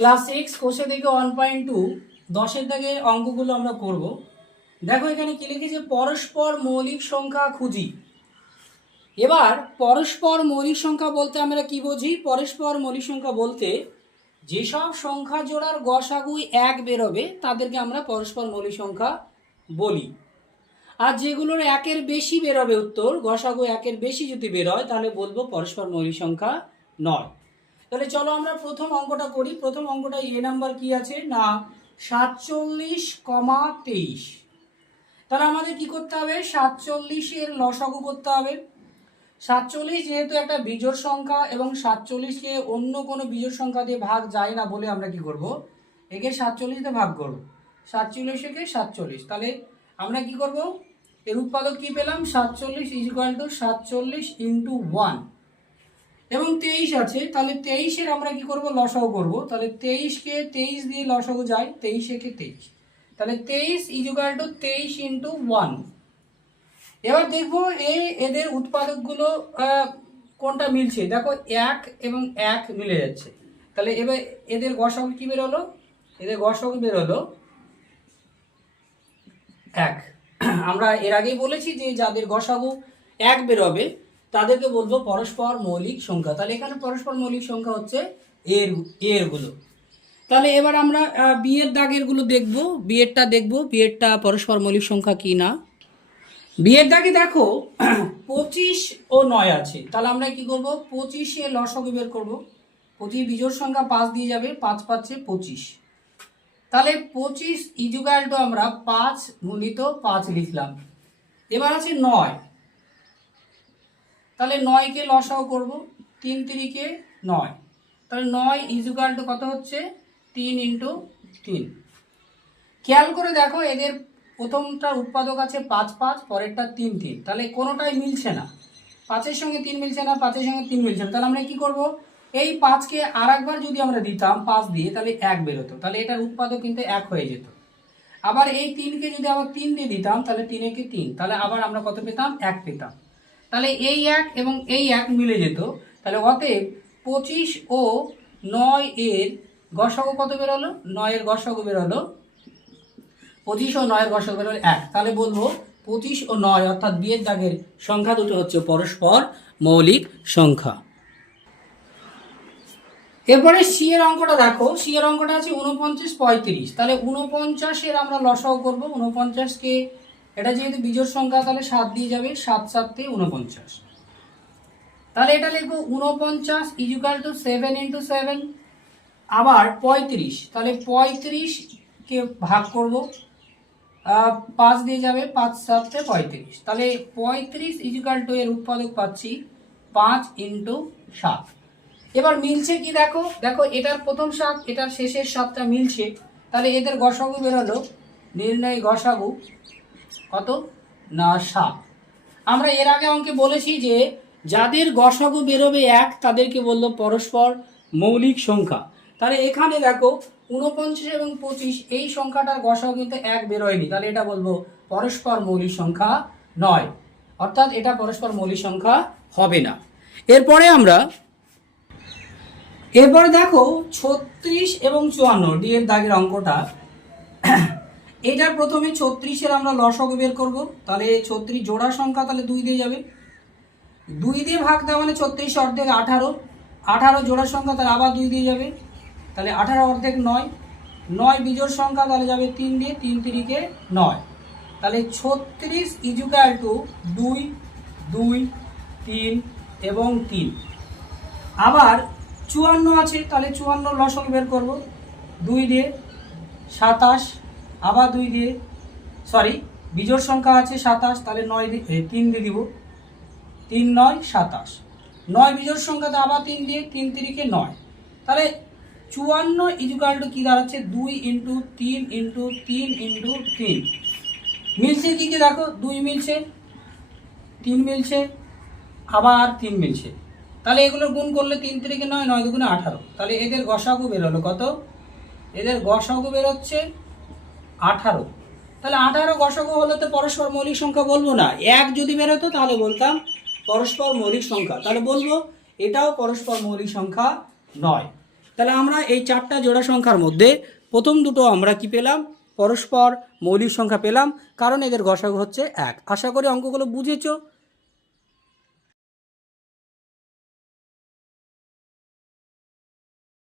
Class six কোষে থেকে one point two দশের দাগে অঙ্কগুলো আমরা করব। দেখো এখানে কি লিখেছে? পরস্পর মৌলিক সংখ্যা খুঁজি। এবার পরস্পর মৌলিক সংখ্যা বলতে আমরা কি বুঝি? পরস্পর মৌলিক সংখ্যা বলতে যেসব সংখ্যা জোড়ার গসাগু এক বেরোবে, তাদেরকে আমরা পরস্পর মৌলিক সংখ্যা বলি। আর যেগুলোর একের বেশি বেরোবে উত্তর, গসাগু একের বেশি যদি বেরোয়, তাহলে বলব পরস্পর মৌলিক সংখ্যা নয়। তাহলে চলো আমরা প্রথম অঙ্কটা করি। প্রথম অঙ্কটা এ নাম্বার কি আছে? না, সাতচল্লিশ কমা তেইশ। তাহলে আমাদের কি করতে হবে? সাতচল্লিশের লসাগু করতে হবে। সাতচল্লিশ যেহেতু একটা বিজোড় সংখ্যা এবং সাতচল্লিশকে অন্য কোনো বিজোড় সংখ্যা দিয়ে ভাগ যায় না বলে আমরা কি করব? একে সাতচল্লিশ ভাগ করব। সাতচল্লিশকে সাতচল্লিশ। তাহলে আমরা কি করব? এর উৎপাদক কি পেলাম? সাতচল্লিশ ইজ ইকুয়াল টু সাতচল্লিশ ইন্টু ওয়ান এবং তেইশ আছে, তাহলে তেইশের আমরা কি করব? লসাগু করব। তাহলে তেইশকে তেইশ দিয়ে লসাগু যায় তেইশ একে তেইশ। তাহলে তেইশ ইজ ইকুয়াল টু তেইশ ইন্টু ওয়ান এবার দেখব এই এদের উৎপাদকগুলো কোনটা মিলছে? দেখো, এক এবং এক মিলে যাচ্ছে। তাহলে এবার এদের গসাগু কি বেরোলো? এদের গসাগু বেরোলো এক। আমরা এর আগেই বলেছি যে যাদের গসাগু এক বেরোবে তাদেরকে বলব পরস্পর মৌলিক সংখ্যা। তাহলে এখানে পরস্পর মৌলিক সংখ্যা হচ্ছে এর এরগুলো তাহলে এবার আমরা বিয়ের দাগেরগুলো দেখব। বিয়েরটা দেখব, বিয়েরটা পরস্পর মৌলিক সংখ্যা কি না। বিয়ের দাগে দেখো, পঁচিশ ও নয় আছে। তাহলে আমরা কি করব? পঁচিশে লসকে বের করব। পঁচিশ বিজোর সংখ্যা পাঁচ দিয়ে যাবে, পাঁচ পাঁচে পঁচিশ। তাহলে পঁচিশ ইজুগাল আমরা পাঁচ গুণিত পাঁচ লিখলাম। এবার আছে নয়। তাহলে নয়কে লসাও করব? তিন তিরিকে নয়। তাহলে নয় ইজুগাল টু কত হচ্ছে? তিন ইন্টু তিন। খেয়াল করে দেখো, এদের প্রথমটার উৎপাদক আছে পাঁচ পাঁচ, পরেরটা তিন তিন। তাহলে কোনোটাই মিলছে না। পাঁচের সঙ্গে তিন মিলছে না, পাঁচের সঙ্গে তিন মিলছে না। তাহলে আমরা কি করব? এই পাঁচকে আর একবার যদি আমরা দিতাম, পাঁচ দিয়ে, তাহলে এক বেরোতো। তাহলে এটার উৎপাদক কিন্তু এক হয়ে যেত। আবার এই তিনকে যদি আবার তিন দিয়ে দিতাম, তাহলে তিনেকে তিন। তাহলে আবার আমরা কত পেতাম? এক পেতাম। তাহলে এই এক এবং এই এক মিলে যেত। তাহলে অতএব পঁচিশ ও নয় এর গসাগু কত বেরোলো? নয়ের গসাগু বেরোলো। পঁচিশ ও নয়ের গসাগু বেরোলো এক। তাহলে বলব পঁচিশ ও নয় অর্থাৎ বিয়ের দাগের সংখ্যা দুটো হচ্ছে পরস্পর মৌলিক সংখ্যা। এরপরে সি এর অঙ্কটা দেখো। সি এর অঙ্কটা আছে উনপঞ্চাশ পঁয়ত্রিশ। তাহলে উনপঞ্চাশের আমরা লসাও করব। উনপঞ্চাশকে এটা যেহেতু বিজোড় সংখ্যা, তাহলে সাত দিয়ে যাবে, সাত সাতে উনপঞ্চাশ তাহলে এটা লিখব উনপঞ্চাশ is equal to seven into seven আবার পঁয়ত্রিশ। তাহলে পঁয়ত্রিশকে ভাগ করব পাঁচ দিয়ে যাবে, পাঁচ সাতে পঁয়ত্রিশ। তাহলে পঁয়ত্রিশ ইজুকাল টু এর উৎপাদক পাচ্ছি পাঁচ ইন্টু সাত। এবার মিলছে কি দেখো? দেখো, এটার প্রথম সাত, এটার শেষের সাতটা মিলছে। তাহলে এদের গসাগু বেরোলো, নির্ণয় গসাগু। কত? না, সাত। আমরা এর আগে অঙ্কে বলেছি যে, যাদের গসাগু বেরোবে এক, তাদেরকে বলল পরস্পর মৌলিক সংখ্যা। তাহলে এখানে দেখো উনপঞ্চাশ এবং পঁচিশ, এই সংখ্যাটার গসাগু কিন্তু এক বেরোয়নি। তাহলে এটা বলব পরস্পর মৌলিক সংখ্যা নয়। অর্থাৎ এটা পরস্পর মৌলিক সংখ্যা হবে না। এরপরে আমরা, এরপরে দেখো, ছত্রিশ এবং চুয়ান্ন, ডি এর দাগের অঙ্কটা এটার প্রথমে ছত্রিশের আমরা লসক বের করব, তাহলে ছত্রিশ জোড়া সংখ্যা তাহলে দুই দিয়ে যাবে। দুই দিয়ে ভাগ দেওয়া মানে ছত্রিশ অর্ধেক আঠারো আঠারো জোড়া সংখ্যা তাহলে আবার দুই দিয়ে যাবে। তাহলে আঠারো অর্ধেক নয় নয় বিজোড় সংখ্যা তাহলে যাবে তিন দিয়ে তিন তিরিকে নয়। তাহলে ছত্রিশ ইজুকাল টু দুই দুই, তিন এবং তিন। আবার চুয়ান্ন আছে, তাহলে চুয়ান্ন লসক বের করব, দুই দিয়ে সাতাশ আবার দুই দিয়ে সরি বিজোড় সংখ্যা আছে সাতাশ, তাহলে নয় দিয়ে তিন দিয়ে দিব। তিন নয়, সাতাশ। নয় বিজোড় সংখ্যাতে আবার তিন দিয়ে, তিন তিরিকে নয়। তাহলে চুয়ান্ন ইজুকাল টু কী দাঁড়াচ্ছে? দুই ইন্টু তিন ইন্টু তিন ইন্টু তিন। মিলছে কি কি? দেখো, দুই মিলছে, তিন মিলছে, আবার তিন মিলছে। তাহলে এগুলো গুণ করলে তিন তিরিকে নয় নয় দুগুণে আঠারো। তাহলে এদের গসাগু বেরোলো কত? এদের গসাগু বেরোচ্ছে আঠারো। তাহলে আঠারো গসক হলে তো পরস্পর মৌলিক সংখ্যা বলব না। এক যদি বেরোতো তাহলে বলতাম পরস্পর মৌলিক সংখ্যা। তাহলে বলব এটাও পরস্পর মৌলিক সংখ্যা নয়। তাহলে আমরা এই চারটা জোড়া সংখ্যার মধ্যে প্রথম দুটো আমরা কি পেলাম? পরস্পর মৌলিক সংখ্যা পেলাম, কারণ এদের গসাগু হচ্ছে এক। আশা করি অঙ্কগুলো বুঝেছ।